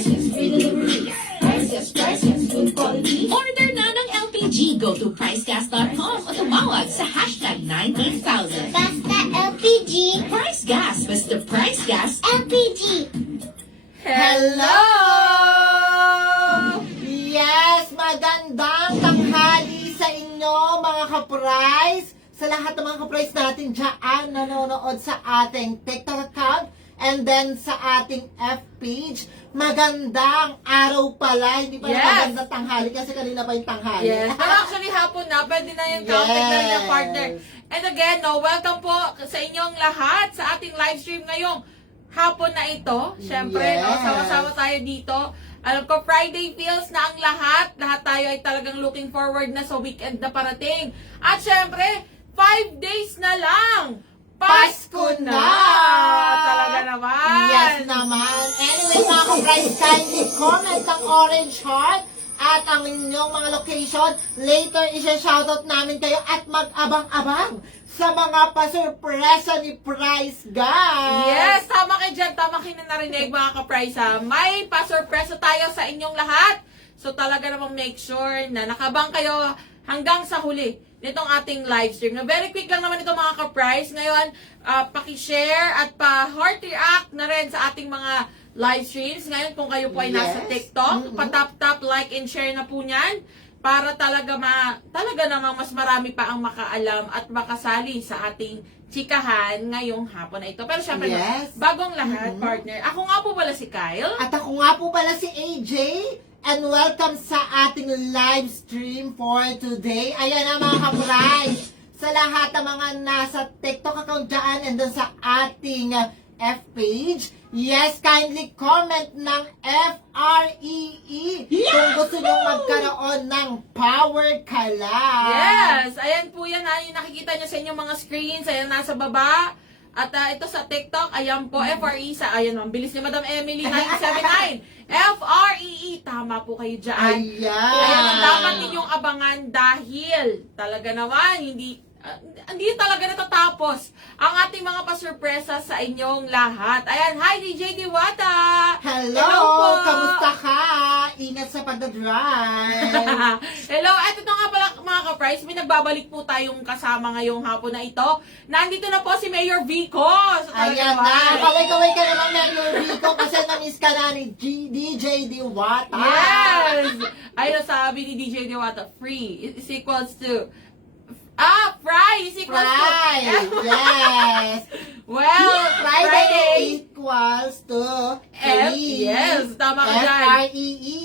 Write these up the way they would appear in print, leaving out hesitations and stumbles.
prices, free delivery. Prices, good quality. Order na ng LPG. Go to pricegas.com o tumawag sa hashtag 98000. Basta LPG. Price Gas, basta Price Gas. LPG. Hello! Yes, magandang tanghali sa inyo mga ka-price. Sa lahat ng mga ka-price natin dyan nanonood sa ating TikTok account and then sa ating F page. Magandang araw pala, hindi pa Yes. magandang tanghali kasi kanina pa yung tanghali. Yes. Pero actually hapon na, pwede na yung counted na rin ang partner. And again, welcome po sa inyong lahat sa ating live stream ngayong hapon na ito. Siyempre, Yes. sama-sama tayo dito. Alam ko, Friday feels na ang lahat. Lahat tayo ay talagang looking forward na sa weekend na parating. At siyempre, 5 days na lang. Pasko na! Talaga naman. Yes naman. Anyway, mga ka-price, kindly comment ang orange heart at ang inyong mga location. Later, isa-shoutout namin kayo at mag-abang-abang sa mga pasurpresa ni Price Guys. Yes, tama kayo dyan. Tama kayo na narinig mga ka-price ha. May pasurpresa tayo sa inyong lahat. So talaga namang make sure na nakabang kayo hanggang sa huli nitong ating live stream. Na very quick lang naman ito mga ka-price. Ngayon, paki-share at pa-heart react na rin sa ating mga live streams. Ngayon, kung kayo po ay nasa Yes. TikTok, pa-tap-tap, like, and share na po niyan para talaga namang mas marami pa ang makaalam at makasali sa ating chikahan ngayong hapon na ito. Pero syempre, Yes. bagong lahat, partner. Ako nga po pala si Kyle. At ako nga po pala si AJ. And welcome sa ating live stream for today. Ayan na mga ka-price. Sa lahat ng mga nasa TikTok account dyan and dun sa ating F page. Yes, kindly comment ng FREE kung gusto nyo magkaroon ng power collab. Yes! Ayan po yan ha, yung nakikita nyo sa inyong mga screens. Ayan, nasa baba. At ito sa TikTok, ayan po, FRE sa, ayan, ang bilis ni Madam Emily 979. FREE, tama po kayo dyan. Ayan. Ayan ang dapat ninyong abangan dahil talaga naman, hindi talaga natatapos ang ating mga pasurpresa sa inyong lahat. Ayan, hi DJ Diwata! Hello po! Kamusta ka? Ingat sa pagdadrive. Hello, at ito nga pala mga ka-price, may nagbabalik po tayong kasama ngayong hapon na ito. Nandito na po si Mayor Vico. So, Ayan na. Kaway-kaway ka naman, Mayor Rico, kasi na-miss ka na ni DJ Diwata. Yes! Ayun sabi ni DJ Diwata, free is equals to fry is equals Fry. to Yes. well, Friday equals to F, free. yes, tama ka dyan. F-R-E-E.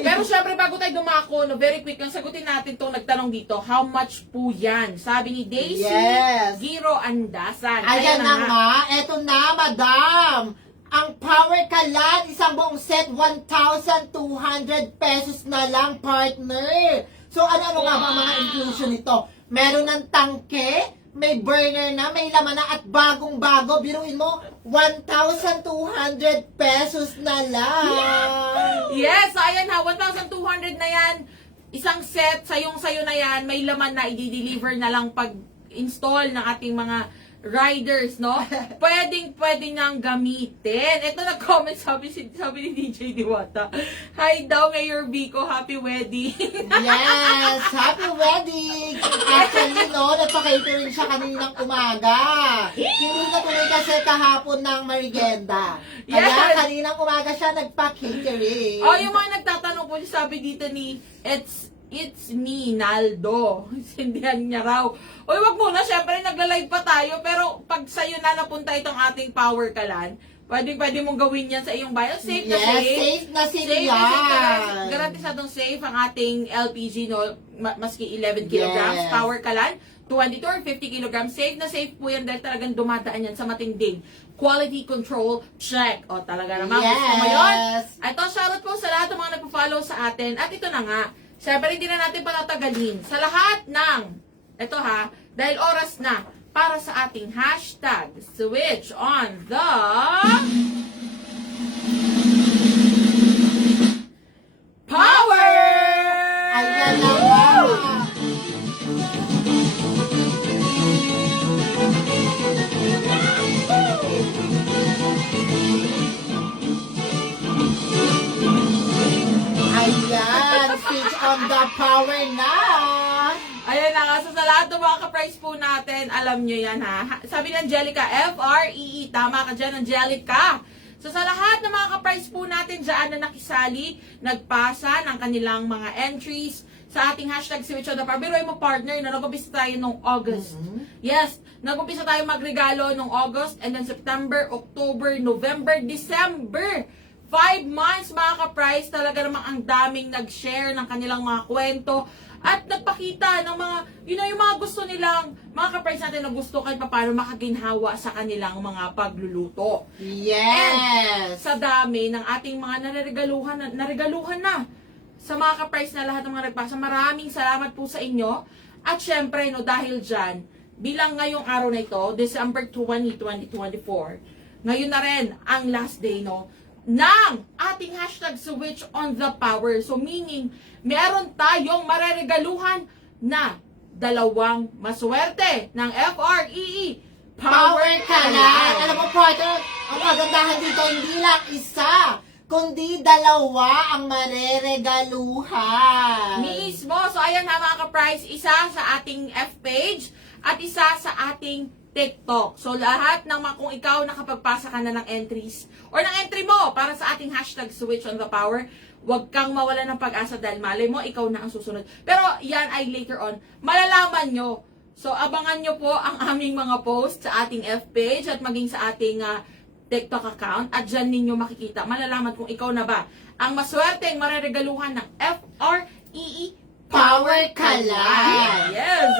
Pero syempre bago tayo dumako, very quick lang sagutin natin itong nagtanong dito, how much po yan? Sabi ni Daisy Yes. Giro Andasan. Ayan na nga. Eto na, madam. Ang power kalan, isang buong set, 1,200 pesos na lang, partner. So, ano nga ba ang mga inclusion nito? Meron ng tangke, may burner na, may laman na, at bagong-bago. Biruin mo, 1,200 pesos na lang. Yes, so ayan ha, 1,200 na yan. Isang set, sayong-sayo na yan, may laman na i-deliver na lang pag-install ng ating mga riders, no? Pwede nang gamitin. Ito nag-comment, sabi ni DJ Diwata. Hi daw, Mayor Vico, happy wedding. Yes, happy wedding! Actually, no, nagpa-catering siya kaninang umaga. Hindi na tuloy kasi kahapon ng merienda. Kaya Yes. kaninang umaga siya nagpa-catering. Oh, yung mga nagtatanong po, sabi dito ni, It's me, Naldo. Sindihan niya raw. Uy, wag muna, syempre nagla-live pa tayo, pero pag sa'yo na napunta itong ating power kalan, pwede mong gawin yan sa iyong bayan. Safe na Yes, safe. safe na safe Safe na safe. yan. Garantisadong safe ang ating LPG, no? Maski 11 kilograms, Yes. power kalan, 22 or 50 kilograms. Safe na safe po yan dahil talagang dumadaan yan sa matinding quality control check. O talaga naman, gusto mo yun? Yes. Ito, shoutout po sa lahat ng mga nagpo-follow sa atin. At ito na nga, syempre hindi na natin patatagalin. Sa lahat ng, ito ha, dahil oras na para sa ating hashtag, switch on the power! Ayan na nga. on the power na. Ayan na nga, so sa lahat ng mga ka-price po natin, alam nyo yan ha. Sabi ni Angelica, F-R-E-E, tama ka dyan, Angelica. So sa lahat ng mga ka-price po natin dyan na nakisali, nagpasa ng kanilang mga entries sa ating hashtag Switch on the Power. Biruin mo partner na nag-umpisa tayo nung August. Yes, nag-umpisa tayo magregalo nung August, and then September, October, November, December. 5 months mga ka-price, talaga namang ang daming nag-share ng kanilang mga kwento at nagpakita ng mga, yung mga gusto nilang, mga ka-price natin na gusto kahit paano makaginhawa sa kanilang mga pagluluto. Yes! And sa dami ng ating mga naregaluhan na sa mga ka-price na lahat ng mga nagpasa, maraming salamat po sa inyo. At syempre, dahil dyan, bilang ngayong araw na ito, December 20, 2024, ngayon na rin ang last day, ng ating hashtag Switch on the Power. So meaning, meron tayong mareregaluhan na 2 maswerte ng F-R-E-E Power ka lang! Alam mo, partner, ang kagandahan dito, hindi lang isa, kundi 2 ang mareregaluhan. Mismo. So ayan na mga ka-price, isa sa ating F-page at isa sa ating TikTok. So lahat ng kung ikaw nakapagpasa ka na ng entries or ng entry mo para sa ating hashtag Switch on the Power, huwag kang mawala ng pag-asa dahil malay mo, ikaw na ang susunod. Pero yan ay later on, malalaman nyo. So abangan nyo po ang aming mga post sa ating F-page at maging sa ating TikTok account at dyan ninyo makikita. Malalaman kung ikaw na ba ang maswerteng mareregaluhan ng F-R-E-E Power ka lang! Yes!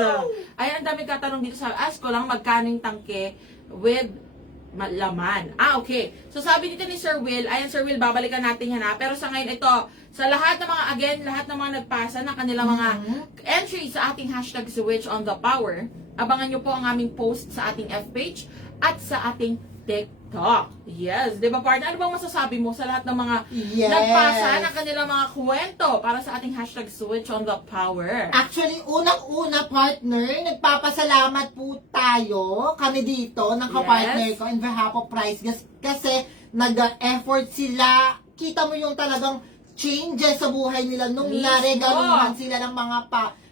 Ay, ang dami katanong dito sa ask ko lang magkano yung tangke with laman. Okay. So, sabi dito ni Sir Will, ayan Sir Will, babalikan natin yan ha. Pero sa ngayon ito, sa lahat ng lahat ng mga nagpasa ng kanilang mga entries sa ating hashtag Switch on the Power, abangan nyo po ang aming post sa ating F-page at sa ating TikTok. Yes. Di ba, partner? Ano bang masasabi mo sa lahat ng mga nagpasa ng kanilang mga kwento para sa ating hashtag Switch on the Power? Actually, unang-una, partner, nagpapasalamat po tayo, kami dito, ng kapartner ko, in behalf of Price Gas, kasi nag-effort sila. Kita mo yung talagang changes sa buhay nila nung Mismo. naregaluhan sila ng mga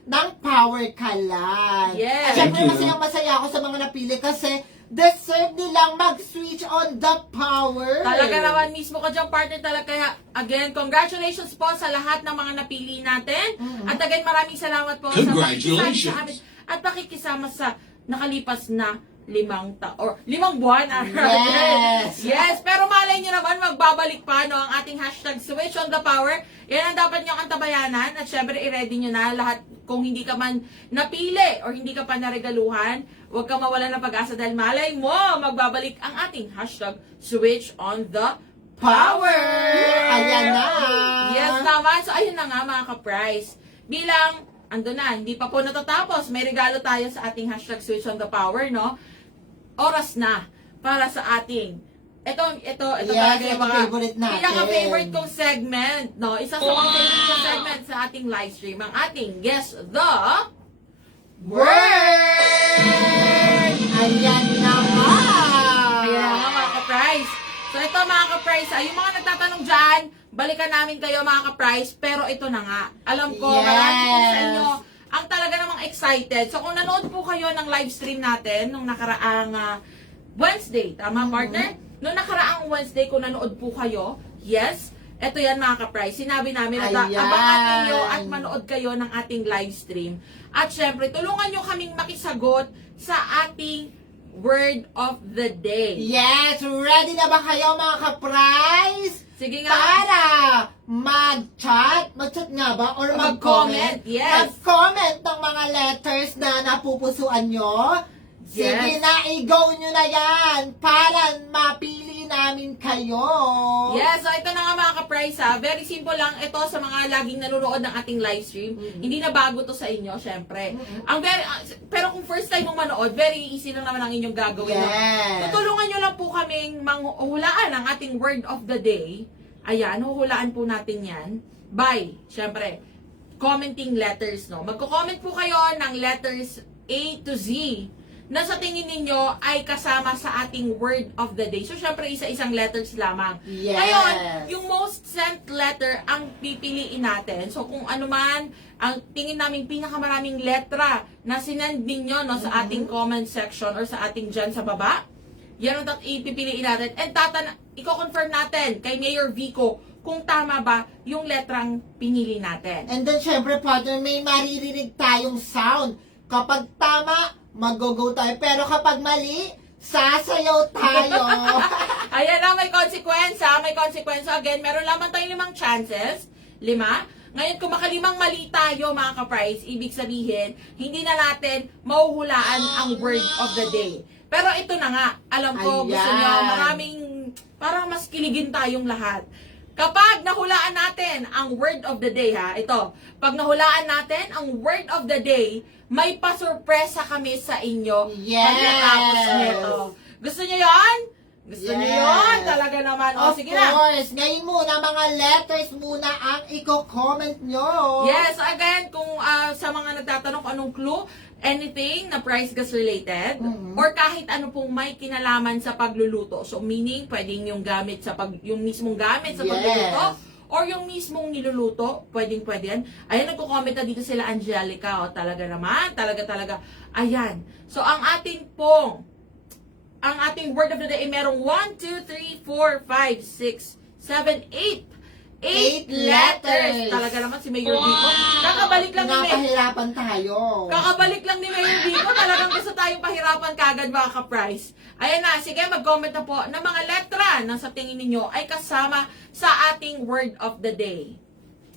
ng Power Kalay. Yes. At syempre, Thank you. masaya ako sa mga napili kasi deserve nilang mag-switch on the power. Talaga naman mismo ka dyan, partner. Talaga kaya, again, congratulations po sa lahat ng mga napili natin. At again, maraming salamat po Congratulations. sa amin at pakikisama sa nakalipas na 5 buwan. Yes. Yes, pero malay nyo naman, magbabalik pa ang ating hashtag Switch on the Power. Yan ang dapat nyo antabayanan. At syempre, i-ready nyo na lahat. Kung hindi ka man napili or hindi ka pa naregaluhan, huwag kang mawala ng pag-asa dahil malay mo, magbabalik ang ating hashtag Switch on the Power. Ayan na. Yes naman. So, ayun na nga mga ka-price. Bilang, ando na, hindi pa po natatapos. May regalo tayo sa ating hashtag Switch on the Power, Oras na para sa ating ito Yes, talaga yung ito mga favorite natin. pinaka-favorite kong segment, Isa sa mga favorite kong segment sa ating live stream, ang ating Guess the Word! Ayan na nga. Ayan nga mga ka-price. So ito mga ka-price, yung mga nagtatanong dyan, balikan namin kayo mga ka-price, pero ito na nga. Alam ko, Yes. marami po sa inyo ang talaga namang excited. So kung nanood po kayo ng live stream natin nung nakaraang Wednesday, tama partner? Nung nakaraang Wednesday, kung nanood po kayo, yes, eto yan mga ka-price. Sinabi namin na Ayan. abangan ninyo at manood kayo ng ating live stream. At syempre, tulungan nyo kaming makisagot sa ating Word of the Day. Yes, ready na ba kayo mga ka-prize? Sige nga. Para mag-chat nga ba? Or Mag-comment, mag-comment? yes. Mag-comment ng mga letters na napupusuan nyo. Sige Yes. na, i-go nyo na yan para mapili namin kayo. Yes, so ito na nga mga ka-price Very simple lang ito sa mga laging nanonood ng ating live stream. Hindi na bago to sa inyo, syempre. Pero kung first time mong manood, very easy lang naman ang inyong gagawin. Yes. Tutulungan nyo lang po kaming manghulaan ang ating word of the day. Ayan, huhulaan po natin yan by, syempre, commenting letters, Magko-comment po kayo ng letters A to Z na sa tingin ninyo ay kasama sa ating word of the day. So, syempre, isa-isang letters lamang. Yes. Ngayon, yung most sent letter ang pipiliin natin. So, kung ano man ang tingin namin pinakamaraming letra na sinend ninyo no, sa ating comment section or sa ating dyan sa baba, yan ang ipipiliin natin. And i-confirm natin kay Mayor Vico kung tama ba yung letrang pinili natin. And then, syempre, partner, may maririnig tayong sound. Kapag tama, mag-go tayo. Pero kapag mali, sasayaw tayo. Ayan na, may konsekwensya. May konsekwensya. Again, meron lamang tayong 5 chances. 5. Ngayon, kung makalimang mali tayo, mga ka-price, ibig sabihin, hindi na natin mahuhulaan ang word of the day. Pero ito na nga, alam ko, gusto Ayan. nyo, maraming, parang mas kiligin tayong lahat. Kapag nahulaan natin ang word of the day, ha, ito, pag nahulaan natin ang word of the day, may pasurpresa kami sa inyo. Yes. Pagkatapos nito. Gusto nyo yon? Gusto nyo Yes. yon? Talaga naman. O, Of sige na. course. Ngayon muna, mga letters muna ang i-comment nyo. Yes, again, kung sa mga nagtatanong kung anong clue, anything na price gas related, or kahit ano pong may kinalaman sa pagluluto. So, meaning, pwedeng yung gamit sa yung mismong gamit sa Yes. pagluluto, or yung mismong niluluto, pwedeng-pwede yan. Ayan, nagko-comment na dito sila, Angelica, o talaga naman, talaga. Ayan. So, ang ating word of the day ay merong 1, 2, 3, 4, 5, 6, 7, 8. 8 letters. Talaga naman si Mayor Vico. Kakabalik lang ni Mayor. Napahirapan tayo. Kakabalik lang ni Mayor Vico. Talagang gusto tayong pahirapan kagad, mga ka-price. Ayan na, sige, mag-comment na po ng mga letra na sa tingin ninyo ay kasama sa ating word of the day.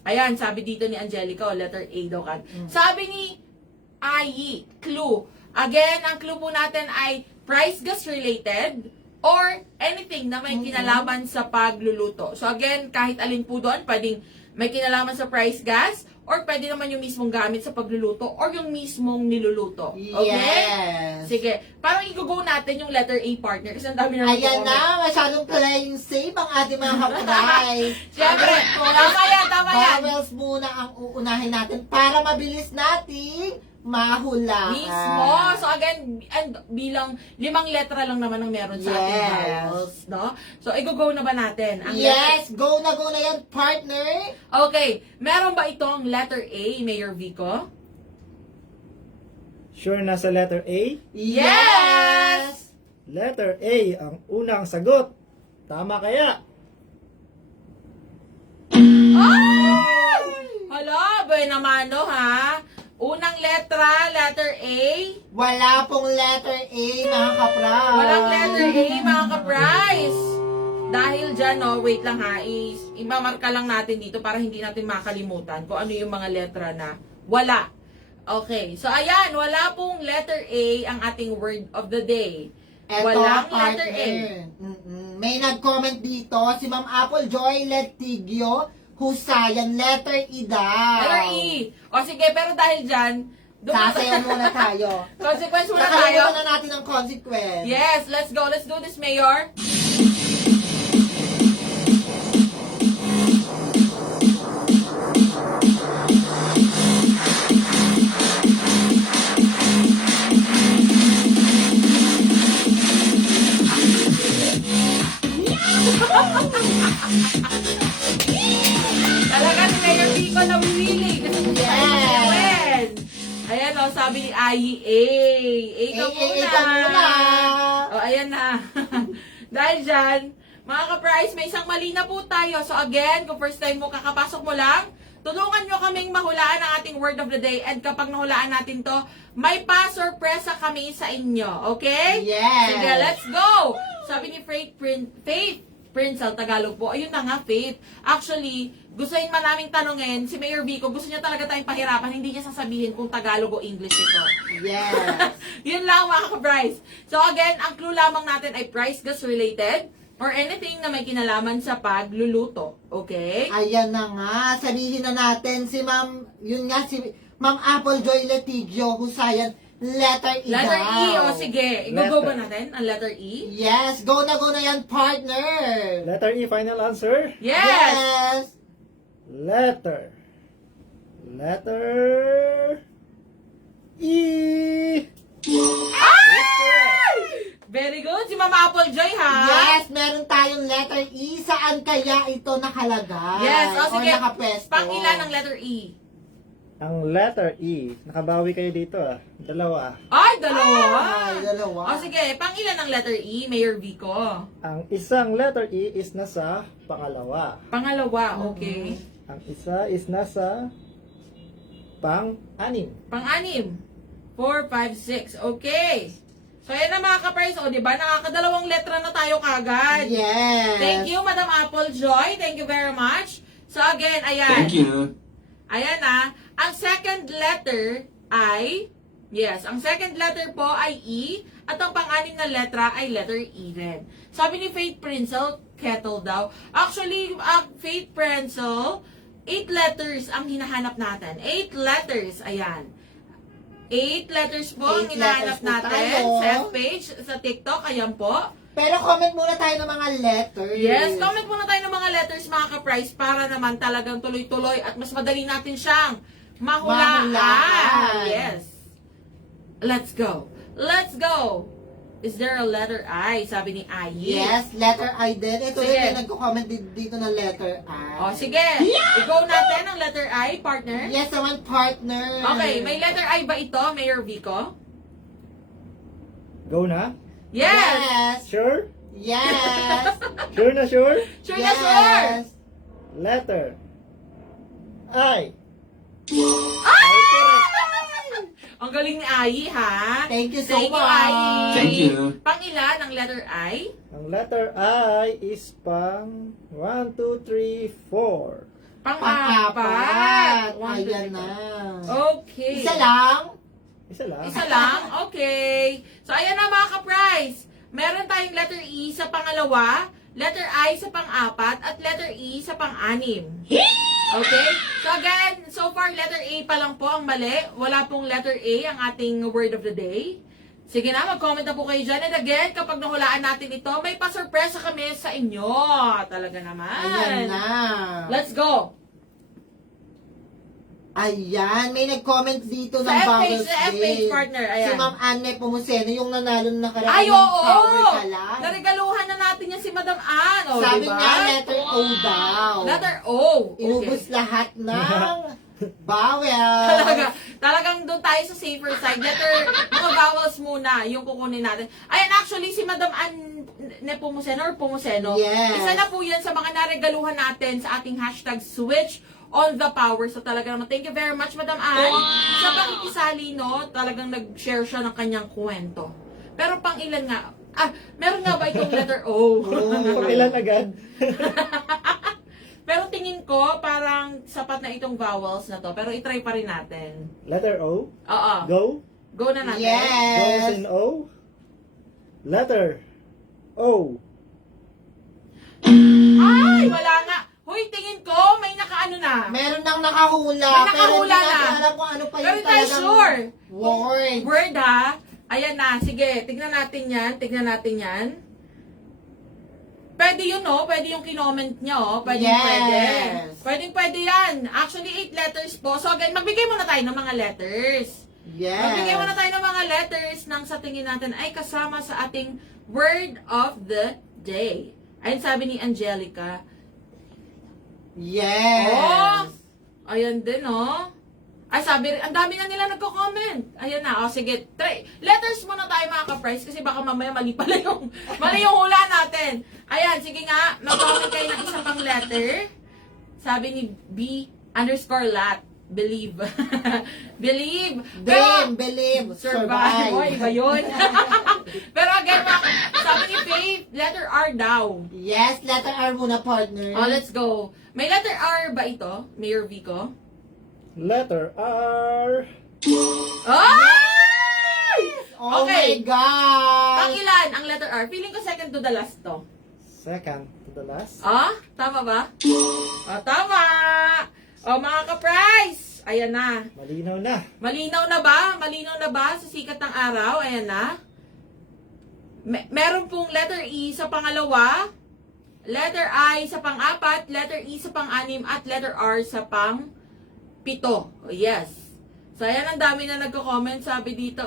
Ayan, sabi dito ni Angelica, letter A daw kan. Sabi ni Ayi, clue. Again, ang clue po natin ay price gas related or anything na may kinalaman sa pagluluto. So again, kahit alin po doon, pwedeng may kinalaman sa price gas or pwede naman yung mismong gamit sa pagluluto or yung mismong niluluto. Okay? Yes. Sige, parang i-go natin yung letter A, partner, kasi ang dami na Ayan na, masyadong playing safe ang ating mga kapatay. Siyempre, tama yan. Vowels muna ang uunahin natin para mabilis nating mahulaan. Mismo. So again, and bilang 5 letra lang naman ang meron sa ating Yes. vowels, no? So i-go na ba natin? Ang Yes, go na yan, partner. Okay, meron ba itong letter A, Mayor Vico? Sure na sa letter A? Yes! Letter A ang unang sagot. Tama kaya? Ay! Hala, buena mano, ha? Unang letra, letter A. Wala pong letter A, mga kapra. Walang letter A, mga ka-price. Dahil dyan, no, wait lang ha, imamarka lang natin dito para hindi natin makalimutan kung ano yung mga letra na wala. Okay, so ayan, wala pong letter A ang ating word of the day. Eto, Walang partner. letter A. May nag-comment dito, si Ma'am Apple Joy Letigio, Husayan, letter E daw. Letter E. O sige, pero dahil dyan, Sasayaw muna tayo. consequence muna tayo. Nakalimutan na natin ang consequence. Yes, let's go. Let's do this, Mayor. Talaga si Mayor Vico nawiwili. Gusto ko Yes. Ayan o, sabi ni Ayi, A ka muna. Ikaw muna. O, ayan na. Dahil dyan, mga ka-price, may isang mali na po tayo. So again, kung first time mo, kakapasok mo lang, tulungan nyo kaming mahulaan ang ating word of the day. And kapag nahulaan natin to, may pa-sorpresa kami sa inyo. Okay? Yes. Sige, let's go! Sabi ni Faith Prince ang Tagalog po. Ayun na nga, Faith. Actually, gusto rin man naming tanongin, si Mayor Vico, gusto niya talaga tayong pahirapan, hindi niya sasabihin kung Tagalog o English ito. Yes. Yun lang, mga ka-price. So again, ang clue lamang natin ay price gas related or anything na may kinalaman sa pagluluto. Okay? Ayan na nga. Sabihin na natin si Ma'am, yun nga, si Ma'am Apple Joy Letigio, Husayan, letter E Letter daw. E, o sige. I-go ba Letter. natin ang letter E? Yes, go na yan, partner. Letter E, final answer? Yes! Yes. Letter E. Very good. Si Mama Apple Joy, ha? Yes, meron tayong letter E. Saan kaya ito nakalagay? Yes. O, sige. Or nakapwesto? Pang-ilan ang letter E? Ang letter E, nakabawi kayo dito ah. Dalawa. Ay, dalawa. Ay, dalawa. O, sige. Pang-ilan ang letter E, Mayor Vico? Ang isang letter E is nasa pangalawa. Pangalawa, okay. Ang isa is nasa pang-anim. Pang-anim. 4, 5, 6. Okay. So, ayan na mga ka-price. O, diba? Nakakadalawang letra na tayo kagad. Yes. Thank you, Madam Apple Joy. Thank you very much. So, again, ayan. Thank you. Ayan na. Ang second letter ay, yes, ang second letter po ay E. At ang pang-anim na letra ay letter E rin. Sabi ni Faith Prinzel, kettle daw. Actually, Faith Prinzel, 8 letters ang hinahanap natin. 8 letters, ayan. 8 letters po ang 8 hinahanap letters po natin tayo. sa F-page, sa TikTok, ayan po. Pero comment muna tayo ng mga letters. Yes, comment muna tayo ng mga letters mga ka-price para naman talagang tuloy-tuloy at mas madali natin siyang mahulaan. Mahulaan. Yes. Let's go. Let's go. Is there a letter I? Sabi ni Ayi. Yes, letter I din. Ito Sige. din yung nagko-comment dito na letter I. O, sige. I-go natin ang letter I, partner. Yes, naman partner. Okay, may letter I ba ito, Mayor Vico? Go na? Yes. Yes. Sure? Yes. Sure na sure? Sure na sure. Yes. Letter I. Ang galing ni Ayi, ha? Thank you so Thank you, much. Ayi. Thank you. Pang-ilan ang letter I? Ang letter I is pang 1, 2, 3, 4. Pang-apat. Pang-apat. One, two, Ayan three, na. four. Okay. Isa lang. Isa lang. Isa lang? Okay. So, ayan na mga ka-price. Meron tayong letter E sa pangalawa, letter I sa pang-apat, at letter E sa pang-anim. Okay? So, again, so far, letter A pa lang po ang mali. Wala pong letter A ang ating word of the day. Sige na, mag-comment na po kayo dyan. And again, kapag nahulaan natin ito, may pa-surpresa kami sa inyo. Talaga naman. Ayan na. Let's go. Ayan, may nag-comment dito ng Sa Bangles FH, Day. partner. Si Ayan. Ma'am Anne Pumuseno, yung nanalo na nakaraan Ay, ng oo! Power Kalan. Naregaluhan na natin yan si Madam Ann. O, Sabi diba? niya, letter O daw. Letter O. Inubos lahat ng bawel. Talagang doon tayo sa safer side. Letter, mga vowels muna, yung kukunin natin. Ayan, actually, si Madam Ann Nepomuceno or Pumuseno, Yes. isa na po yan sa mga naregaluhan natin sa ating hashtag switch on the power. So talaga naman, thank you very much, Madam Ann. Sa pakikisali, no, talagang nag-share siya ng kanyang kwento. Pero pang ilan nga? Meron nga ba itong letter O? Pang ilan agad? Pero tingin ko, parang sapat na itong vowels na to. Pero itry pa rin natin. Letter O. Oo. Go. Go na natin. Goes Yes. in O. Letter O. Ay, wala nga. Hoy, tingin ko, may nakaano na. Meron nang nakahula. May nakahula pero hindi na. natin alam kung ano pa Pero yung hindi tayo talagang sure. word. Word ha. Ayan na. Sige, tignan natin yan. Tignan natin yan. Pwede yun, no? Pwede yung kinoment niya, oh. Pwede, Yes. pwede. Pwede yan. Actually, 8 letters po. So, again, magbigay muna tayo ng mga letters. Yes. Magbigay muna tayo ng mga letters nang sa tingin natin ay kasama sa ating word of the day. Ayun sabi ni Angelica. Yes. Oh! Ayan din, oh. Ay, sabi rin, ang dami na nila nagko-comment. Ayan na, oh, sige. Try. Letters muna tayo mga ka-price kasi baka mamaya mali yung hula natin. Ayan, sige nga, mag-comment kayo ng isa pang letter. Sabi ni B_lat. Believe. Believe. Dream, believe, Survive. Oh, survive. iba yun. Pero again, sabi ni Faith, letter R daw. Yes, letter R muna, partner. Oh, let's go. May letter R ba ito, Mayor Vico? Letter R. Ay! Oh Okay. my God. Pangilan ang letter R? Feeling ko second to the last to. Second to the last. Tama ba? Tama! Mga ka-price! Ayan na. Malinaw na. Malinaw na ba? Malinaw na ba sa sikat ng araw? Ayan na. Meron pong letter E sa pangalawa, letter I sa pang-apat, letter E sa pang-anim, at letter R sa pang-pito. Yes. So, ayan, ang dami na nagko-comment. Sabi dito,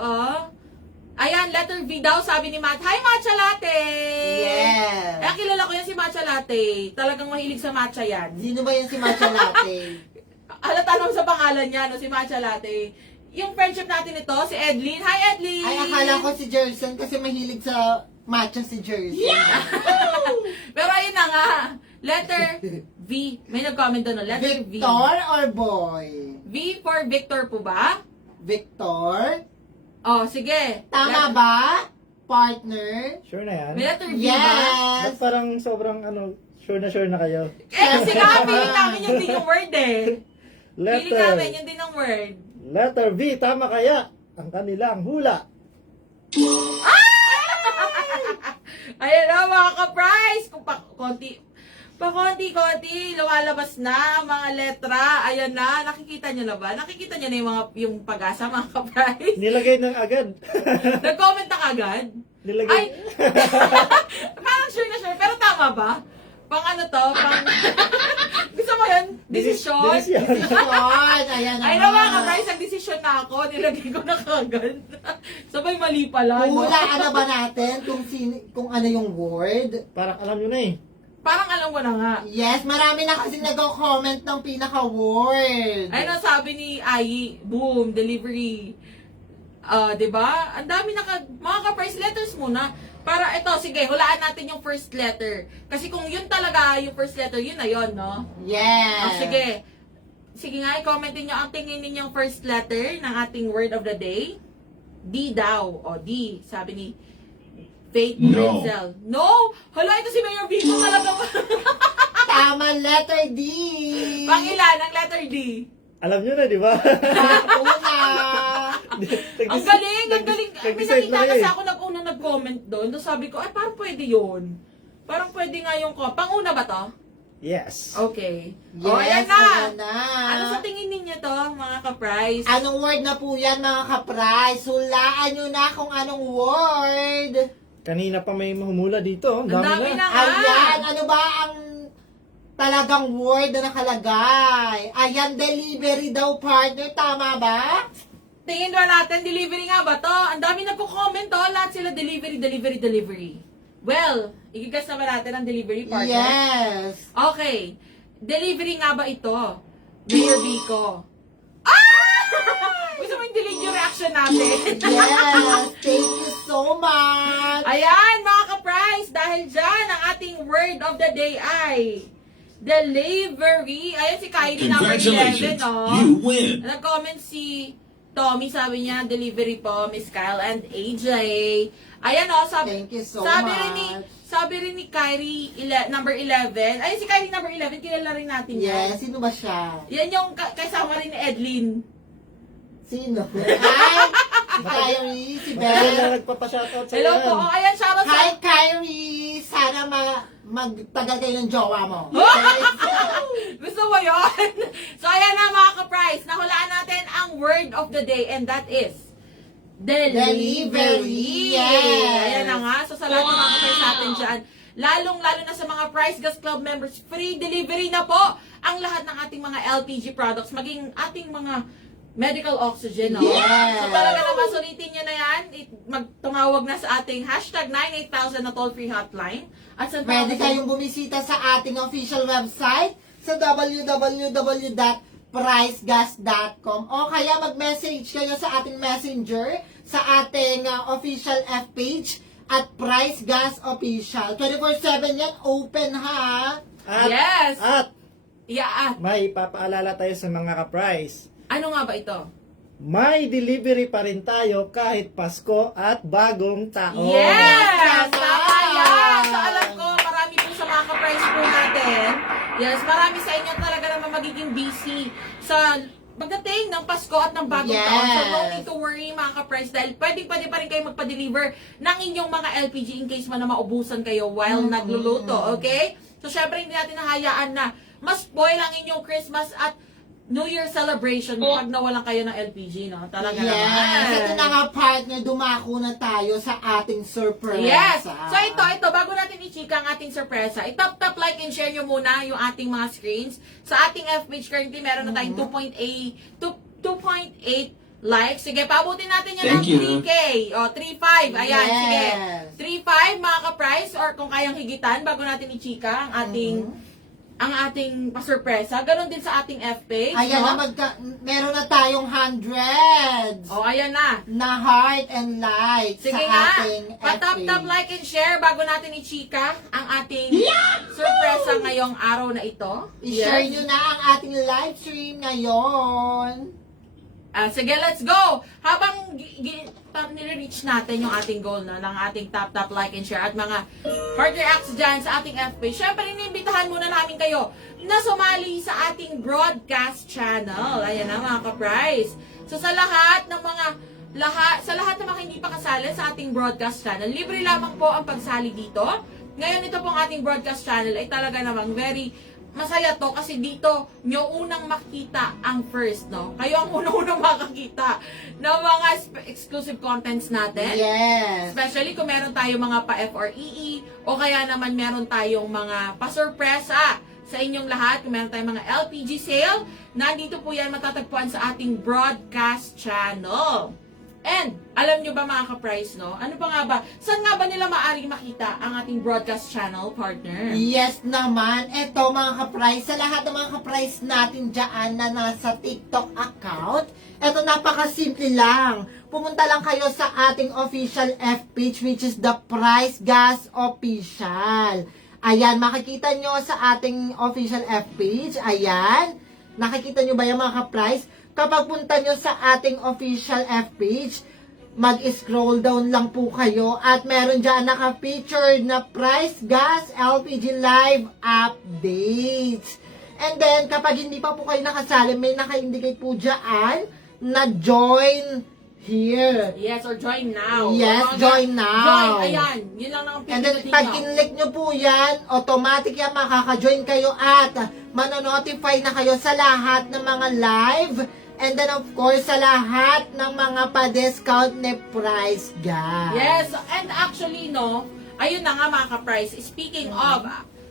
Ayan, letter V daw, sabi ni Matt. Hi, Matcha Latte! Yes. Eh, kilala ko yan si Matcha Latte. Talagang mahilig sa matcha yan. Sino ba yung si Matcha Latte? Halata naman sa pangalan niya, no, si Matcha Latte. Yung friendship natin ito, si Edlin. Hi, Edlin! Ay, akala ko si Jerson kasi mahilig sa matcha si Jerson. Pero ayun na nga. Letter V. May nag-comment doon, no? Letter V. Victor or boy? V for Victor po ba? Victor? Oh, sige. Tama ba? Partner? Sure na yan? May letter V ba? Ba't Yes! parang sobrang sure na kayo? Eh, kasi nga, feeling namin yun din yung word eh. Feeling namin yun din ang word. Letter V, tama kaya ang kanilang hula? Ayan na mga ka-price. Kung konti-konti, lumalabas na ang mga letra. Ayan na, nakikita nyo na ba? Nakikita nyo na yung pag-asa mga ka-price? Nilagay ng agad. Nag-comment na kagad? Nilagay. Ay! Parang sure na sure, pero tama ba? Pang ano to? Pang... Gusto mo yun? Desisyon? Desisyon. Desisyon! Ayan na. Ay na mga ka-price, nag-desisyon na ako. Nilagay ko na kagad. Sabay mali pala. No? Hulaan na ba natin kung ano yung word? Parang alam nyo na eh. Parang alam ko na nga. Yes, marami na kasi nag-comment ng pinaka-word. Ayun ang sabi ni Ai, boom, delivery. Diba? Ang dami mga ka-price letters muna. Para ito, sige, hulaan natin yung first letter. Kasi kung yun talaga yung first letter, yun na yun, no? Yes. Sige. Sige nga, i-comment nyo ang tingin ninyong first letter ng ating word of the day. D daw. O, D. Sabi ni Faith No. Brenzel. No! Hala, ito si Mayor Vico talaga. Tama, letter D. Pangilan ang letter D. Alam nyo na, di ba? Una. Ang galing, ang galing. May Nag-decide nakita na kasi eh. ako nag-una nag-comment doon. Doon sabi ko, ay parang pwede yun. Parang pwede nga yung ko. Pang-una ba to? Yes. Okay. Yes, O, ayan na. ayan na. Ano sa tingin ninyo to, mga ka-price? Anong word na po yan, mga ka-price? Hulaan nyo na kung anong word. Kanina pa may mahumula dito. Ang Ang dami dami na. na nga. Ayan, ano ba ang talagang word na nakalagay? Ayan, delivery daw, partner. Tama ba? Tingin ba natin, delivery nga ba to? Ang dami nagko-comment to. Lahat sila delivery. Well, igigas naman natin ang delivery partner. Yes. Okay. Delivery nga ba ito? Mayor Vico. Ah! Gusto mo yung delete yung reaction natin? Yes. Thank you so much. Ayan, mga ka-price, dahil dyan, ang ating word of the day ay delivery. Ayan si Kylie number 11, Congratulations, no? you win. Nag-comment si Tommy, sabi niya, delivery po, Miss Kyle and AJ. Ayan, o, Thank you so sabi much. Sabi rin ni Kyrie, number 11. Ayun, si Kyrie number 11, kilala rin natin yan. Yes, sino ba siya? Yan yung kasama rin ni Edlin. Sino? Hi, si Kyrie, si Matagal na Beth. nagpapashoutout sa Hello yan. po. Oh, ayan, shoutout sa... Hi, Kyrie. Sana magtagal kayo ng jowa mo. Gusto mo yun? So, ayan na mga ka-price. Nahulaan natin ang word of the day and that is delivery. Yes. Ayan na nga. So, sa lahat ng mga ka-price natin dyan, lalong-lalo na sa mga Price Gas Club members, free delivery na po ang lahat ng ating mga LPG products, maging ating mga medical oxygen. No? Yes. So, talaga naman, sulitin nyo na yan. Tumawag na sa ating hashtag 98000 na toll-free hotline. At sa Pwede kayong bumisita sa ating official website sa www.pricegas.com o kaya mag-message kayo sa ating messenger sa ating official F page at Price Gas Official. 24/7 yan, open ha. At, Yes. At, Yeah. may papaalala tayo sa mga ka-price. Ano nga ba ito? May delivery pa rin tayo kahit Pasko at bagong taon. Yes! Tama! Tama yan! So, alam ko, marami po sa mga ka-price po natin. Yes, marami sa inyo talaga naman magiging busy sa pagdating ng Pasko at ng bagong Yes. taon. So, no need to worry mga ka-price dahil pwede pa rin kayo magpa-deliver ng inyong mga LPG in case man na maubusan kayo while nagluluto. Okay? So, syempre, hindi natin nahayaan na mas spoil ang inyong Christmas at New Year celebration pag nawalan kayo ng LPG, no? Talaga Yes. naman. Ito na nga, partner, dumako na tayo sa ating surprise. Yes! So ito, bago natin i-chika ang ating sorpresa, i-tap, like, and share nyo muna yung ating mga screens. Sa ating F-page currently, meron na tayong 2.8 likes. Sige, paabutin natin yan Thank ng you. 3K. O, 3.5. Ayan, Yes. sige. 3.5 mga ka-price or kung kayang higitan bago natin i-chika ang ating pasurpresa. Ganon din sa ating F-page. Ayan no? na, meron na tayong hundreds O, ayan na. na heart and likes Sige sa nga, ating pa-tap, like, and share bago natin i-chika ang ating surpresa ngayong araw na ito. I-share Yes. nyo na ang ating live stream ngayon. Sige, let's go! Habang nire-reach natin yung ating goal na ng ating tap, like, and share at mga heart reacts dyan sa ating FB, syempre, iniimbitahan muna namin kayo na sumali sa ating broadcast channel. Ayan na mga ka-price. So sa lahat ng mga hindi pa kasali sa ating broadcast channel, libre lamang po ang pagsali dito. Ngayon ito pong ating broadcast channel ay talaga namang very masaya to kasi dito nyo unang makita ang first, no? Kayo ang unang makakita ng mga exclusive contents natin. Yes. Especially kung meron tayo mga pa-FREE o kaya naman meron tayong mga pa-surpresa sa inyong lahat. Kung meron tayong mga LPG sale, nandito po yan matatagpuan sa ating broadcast channel. And, alam nyo ba mga ka-price, no? Ano pa nga ba? Saan nga ba nila maaring makita ang ating broadcast channel, partner? Yes naman. Eto mga ka-price, sa lahat ng mga ka-price natin dyan na nasa TikTok account, eto napakasimple lang. Pumunta lang kayo sa ating official F-page which is the Price Gas Official. Ayan, makikita nyo sa ating official F-page. Ayan. Nakikita nyo ba yung mga ka-price? Kapag punta nyo sa ating official F-page, mag-scroll down lang po kayo at meron dyan naka-featured na Price Gas LPG Live Updates. And then, kapag hindi pa po kayo nakasali, may naka-indicate po dyan na join here. Yes, or join now. Yes, join now. Join, ayan. Yun lang ang And then, pindutin pag nyo. kinlik nyo po yan, automatic yan, makaka-join kayo at manonotify na kayo sa lahat ng mga live. And then, of course, sa lahat ng mga pa-discount ni Price Gas. Yes, and actually, no, ayun na nga mga ka-price. Speaking of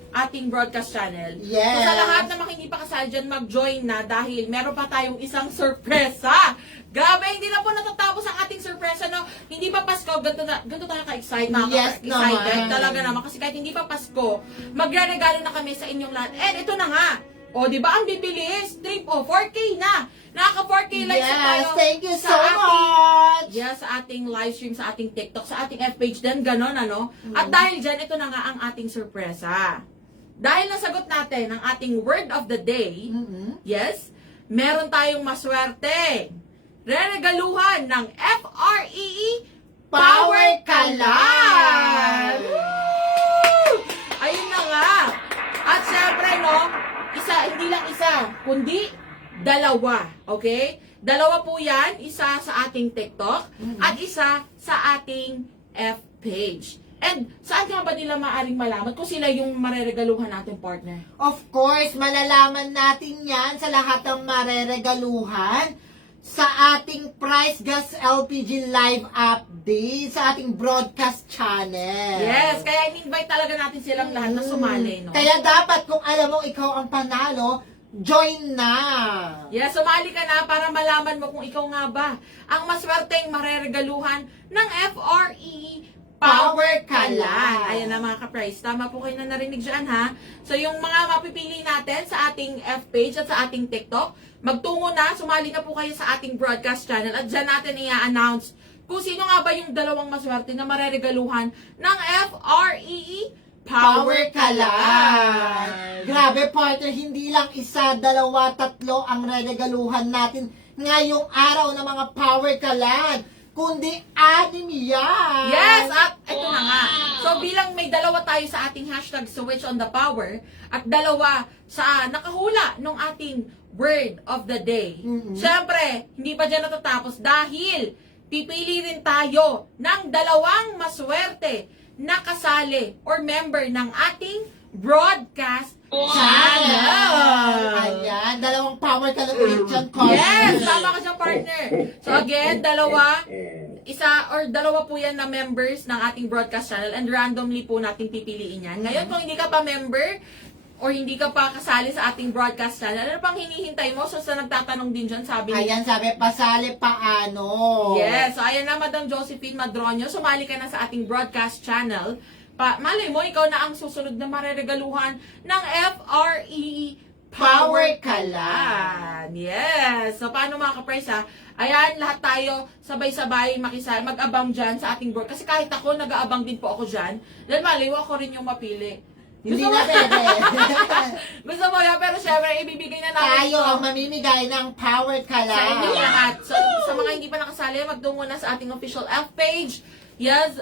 ating broadcast channel, Yes. so sa lahat na hindi pa kasali dyan, mag-join na dahil meron pa tayong isang sorpresa. Grabe, hindi na po natatapos ang ating sorpresa, no? Hindi pa Pasko, ganito tayo ka-excited, Yes excited naman. talaga naman. Kasi kahit hindi pa Pasko, magre-regalo na kami sa inyong lahat. And ito na nga, o, di ba ang bibilis? 4K na! Nakaka 4K likes na tayo. Yes, thank you so sa ating- much! Yes, sa ating live stream, sa ating TikTok, sa ating F-page din, ganon, ano? At dahil dyan, ito na nga ang ating sorpresa. Dahil nasagot natin ang ating word of the day, yes, meron tayong maswerte. Reregaluhan ng FREE Power Kalan! Woo! Ayun na nga. At syempre, no, hindi lang isa, kundi dalawa. Okay? Dalawa po yan. Isa sa ating TikTok at isa sa ating F-page. And saan nga ba nila maaring malaman kung sila yung mareregaluhan natin, partner? Of course, malalaman natin yan sa lahat ng mareregaluhan sa ating Price Gas LPG Live Update sa ating broadcast channel. Yes, kaya in-invite talaga natin silang lahat na sumali, no? Kaya dapat kung alam mo ikaw ang panalo, join na! Yes, sumali ka na para malaman mo kung ikaw nga ba ang maswerteng mareregaluhan ng FREE Power Kalan. Ayan na mga ka-price. Tama po kayo na narinig dyan, ha? So, yung mga mapipili natin sa ating F-page at sa ating TikTok, magtungo na, sumali na po kayo sa ating broadcast channel at dyan natin i-announce kung sino nga ba yung dalawang maswerte na mareregaluhan ng FREE Power Kalan. Grabe partner, hindi lang isa, dalawa, tatlo ang reregaluhan natin ngayong araw ng mga Power Kalan, kundi 6 yan. Yes, at ito na nga. So bilang may dalawa tayo sa ating hashtag Switch on the Power at dalawa sa nakahula nung ating word of the day. Siyempre, hindi pa dyan natatapos dahil pipili rin tayo ng dalawang maswerte na kasali or member ng ating broadcast channel. Ayan, dalawang Power Kalan ulit yan, partner. Yes, tama ka dyan, partner. So again, dalawa po yan na members ng ating broadcast channel and randomly po natin pipiliin yan. Ngayon, kung hindi ka pa member, or hindi ka pa kasali sa ating broadcast channel, ano pang hinihintay mo? So, sa nagtatanong din dyan, sabi ni... Ayan, sabi, pasali paano? Yes, so ayan na, Madam Josephine Madronio, sumali ka na sa ating broadcast channel. Malay mo, ikaw na ang susunod na mareregaluhan ng FRE Power Kalan. Yes. So, paano mga ka-price ha? Ayan, lahat tayo sabay-sabay mag-abang dyan sa ating board. Kasi kahit ako, nag-aabang din po ako dyan. Dahil malay mo, ako rin yung mapili. Hindi na pwede. Gusto mo yan, pero syempre, ibibigay na natin Tayo ito ang mamimigay ng Power sa inyong Kalan. lahat. So, sa mga hindi pa nakasali, magtungo na sa ating official F-page. Yes,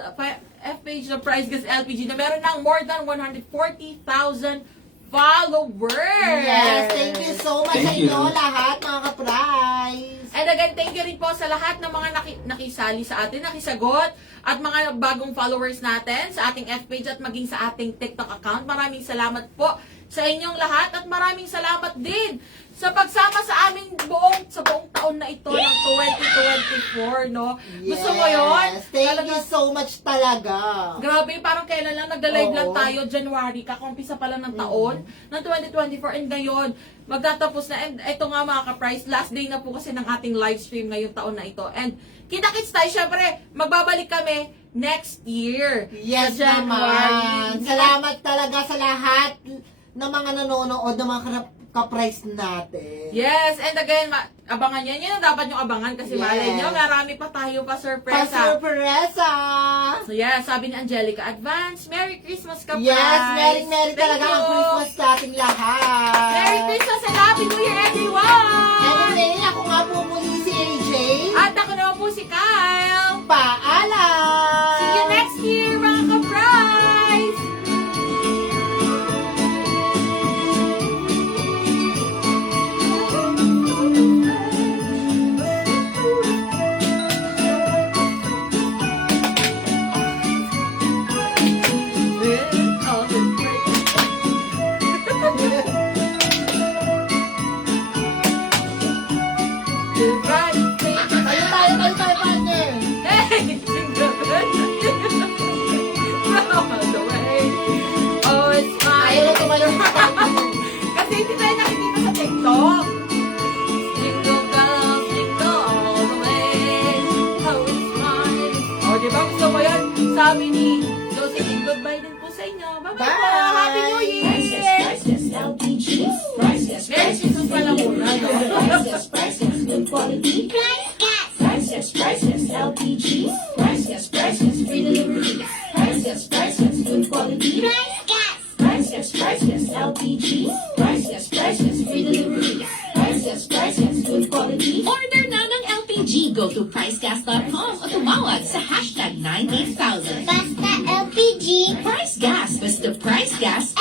F-page na Price Gas LPG na meron ng more than 140,000 followers. Yes, thank you so much sa inyo lahat, mga ka-price. And again, thank you rin po sa lahat ng mga nakisali sa atin, nakisagot, at mga bagong followers natin sa ating F-page at maging sa ating TikTok account. Maraming salamat po sa inyong lahat at maraming salamat din sa pagsama sa aming buong taon na ito ng 2024, no? Gusto mo yun? Thank you so much talaga. Grabe, parang kailan lang nagda-live lang Oo. tayo, January, kakumpisa pa lang ng taon, ng 2024, and ngayon, magtatapos na, and ito nga mga ka-price, last day na po kasi ng ating live stream ngayong taon na ito, and kita-kits tayo, syempre, magbabalik kami next year. Yes sa naman. Salamat talaga sa lahat ng mga nanonood, ng mga ka-price natin. Yes, and again, abangan yan. Yan ang dapat nyo abangan kasi Yes. malay nyo, marami pa tayo pa surpresa. Pa-surpresa! So yeah, sabi ni Angelica, advance, Merry Christmas ka, Yes, Price. Merry Thank talaga ang you. Christmas sa ating lahat. Merry Christmas and Happy New Year, everyone! Anyway, ako nga po muli si AJ. At ako naman po si Kyle. Paalam! See you next year, mga ka-price! Tayo, partner! Hey! Jingle bells. All the way. Oh, it's Ayaw fine. na tumayo. Kasi hindi tayo nakikita sa TikTok. Jingle bells, jingle all the way. Oh, it's fine. Oh, di ba? Gusto mo yan? Sabi ni Josephine, goodbye din po sa inyo. Bye-bye po. Bye. Happy New Price Gas, Year! Price Gas LPG. Price Gas, Merry Christmas pala muna. Price Gas, good quality. Price gas. Price Gas, LPG. Price Gas, free delivery. Price Gas, good quality. Price gas. Price Gas, LPG. Price Gas, free delivery. Price Gas, good quality. Order na ng LPG. Go to pricegas.com o tumawag sa #98000. Basta LPG. Price Gas, basta Price Gas.